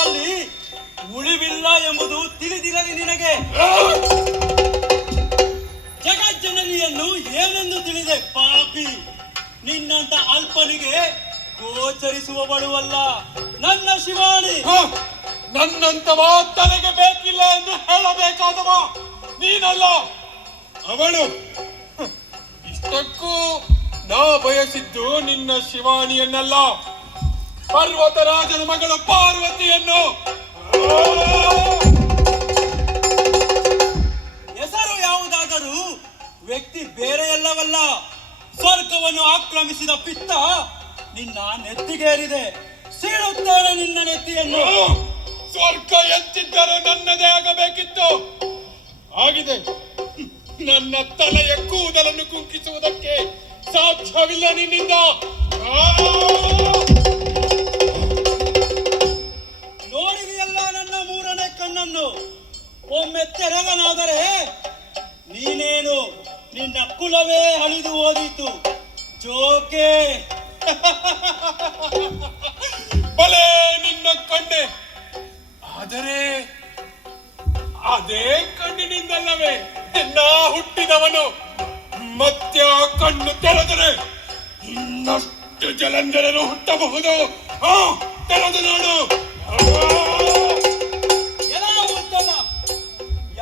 ಲೋಕದಲ್ಲಿ ಉಳಿವಿಲ್ಲ ಎಂಬುದು ತಿಳಿದಿರಲಿ ನಿನಗೆ. ಜಗಜ್ಜನನಿಯನ್ನು ಏನೆಂದು ತಿಳಿದೆ ಪಾಪಿ. ನಿನ್ನಂತ ಅಲ್ಪನಿಗೆ ಗೋಚರಿಸುವವಳುವಲ್ಲ ನನ್ನ ಶಿವಾನಿ. ನನ್ನಂತವ ತಲೆಗೆ ಬೇಕಿಲ್ಲ ಎಂದು ಹೇಳಬೇಕಾದವ ನೀನಲ್ಲ, ಅವಳು. ಇಷ್ಟಕ್ಕೂ ನಾ ಬಯಸಿದ್ದು ನಿನ್ನ ಶಿವಾನಿಯನ್ನಲ್ಲ, ಪರ್ವತರಾಜನ ಮಗಳ ಪಾರ್ವತಿಯನ್ನು. ಹೆಸರು ಯಾವುದಾದರೂ ವ್ಯಕ್ತಿ ಬೇರೆಯಲ್ಲವಲ್ಲ. ಸ್ವರ್ಗವನ್ನು ಆಕ್ರಮಿಸಿದ ಪಿತ್ತ ನಿನ್ನ ನೆತ್ತಿಗೇರಿದೆ. ಸೀಳುತ್ತೇನೆ ನಿನ್ನ ನೆತ್ತಿಯನ್ನು. ಸ್ವರ್ಗ ಎತ್ತಿದ್ದರೂ ನನ್ನದೇ ಆಗಬೇಕಿತ್ತು, ಆಗಿದೆ. ನನ್ನ ತಲೆಯ ಕೂದಲನ್ನು ಕುಂಕಿಸುವುದಕ್ಕೆ ಸಾಧ್ಯವಿಲ್ಲ ನಿನ್ನಿಂದ. ನೋಡಿದೆಯಲ್ಲ ನನ್ನ ಮೂರನೇ ಕಣ್ಣನ್ನು. ಒಮ್ಮೆ ತೆರೆದನಾದರೆ ನೀನೇನು, ನಿನ್ನ ಕುಲವೇ ಅಳಿದು ಹೋದಿತು. ಜೋಕೆ ಬಲೆ ನಿನ್ನ ಕಣ್ಣೆ. ಆದರೆ ಅದೇ ಕಣ್ಣಿನಿಂದಲ್ಲವೇ ನಾ ಹುಟ್ಟಿದವನು. ಮತ್ತೆ ಆ ಕಣ್ಣು ತೆರೆದರೆ ಇನ್ನಷ್ಟು ಜಲಂಧರರು ಹುಟ್ಟಬಹುದು. ತೆರೆದು ನೋಡು. ಎಲ್ಲ ಉತ್ತಮ.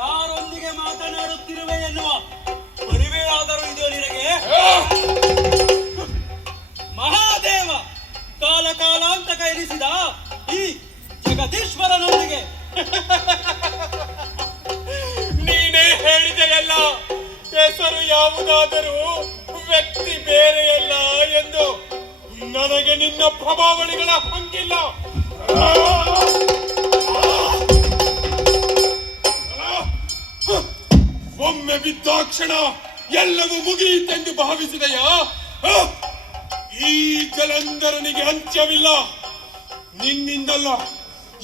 ಯಾರೊಂದಿಗೆ ಮಾತನಾಡುತ್ತಿರುವೆ ಎನ್ನುವ ಪರಿವೇ ಆದರೂ ಇದೆಯೋ ನಿನಗೆ? ಮಹಾದೇವ ಕಾಲ ಕಾಲಾಂತಕ ಎನಿಸಿದ ಈ ಜಗದೀಶ್ವರನೊಂದಿಗೆ. ನೀನೇ ಹೇಳಿದೆಯಲ್ಲ, ಹೆಸರು ಯಾವುದಾದರೂ ವ್ಯಕ್ತಿ ಬೇರೆಯಲ್ಲ ಎಂದು. ನನಗೆ ನಿನ್ನ ಪ್ರಭಾವಳಿಗಳ ಹಂಗಿಲ್ಲ. ಒಮ್ಮೆ ಬಿದ್ದಾಕ್ಷಣ ಎಲ್ಲವೂ ಮುಗಿಯಿತೆಂದು ಭಾವಿಸಿದೆಯಾ? ಈ ಜಲಂಧರನಿಗೆ ಅಂತ್ಯವಿಲ್ಲ. ನಿನ್ನಿಂದಲ್ಲ,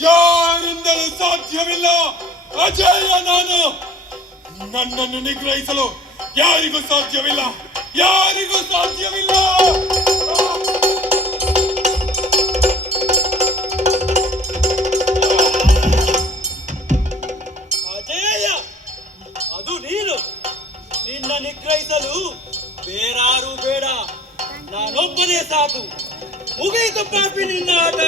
ಯಾರಿಂದಲೂ ಸಾಧ್ಯವಿಲ್ಲ. ಅಜೇಯ ನಾನು. ನನ್ನನ್ನು ನಿಗ್ರಹಿಸಲು ಯಾರಿಗೂ ಸಾಧ್ಯವಿಲ್ಲ, ಯಾರಿಗೂ ಸಾಧ್ಯವಿಲ್ಲ. ಅಜೇಯ, ಅದು ನೀನು. ನಿನ್ನ ನಿಗ್ರಹಿಸಲು ಬೇರಾರು ಬೇಡ, ನಾನೊಬ್ಬನೇ ಸಾಕು. ಮುಗಿಯಿತು ಪಾಪಿ ನಿನ್ನ ಆಟ.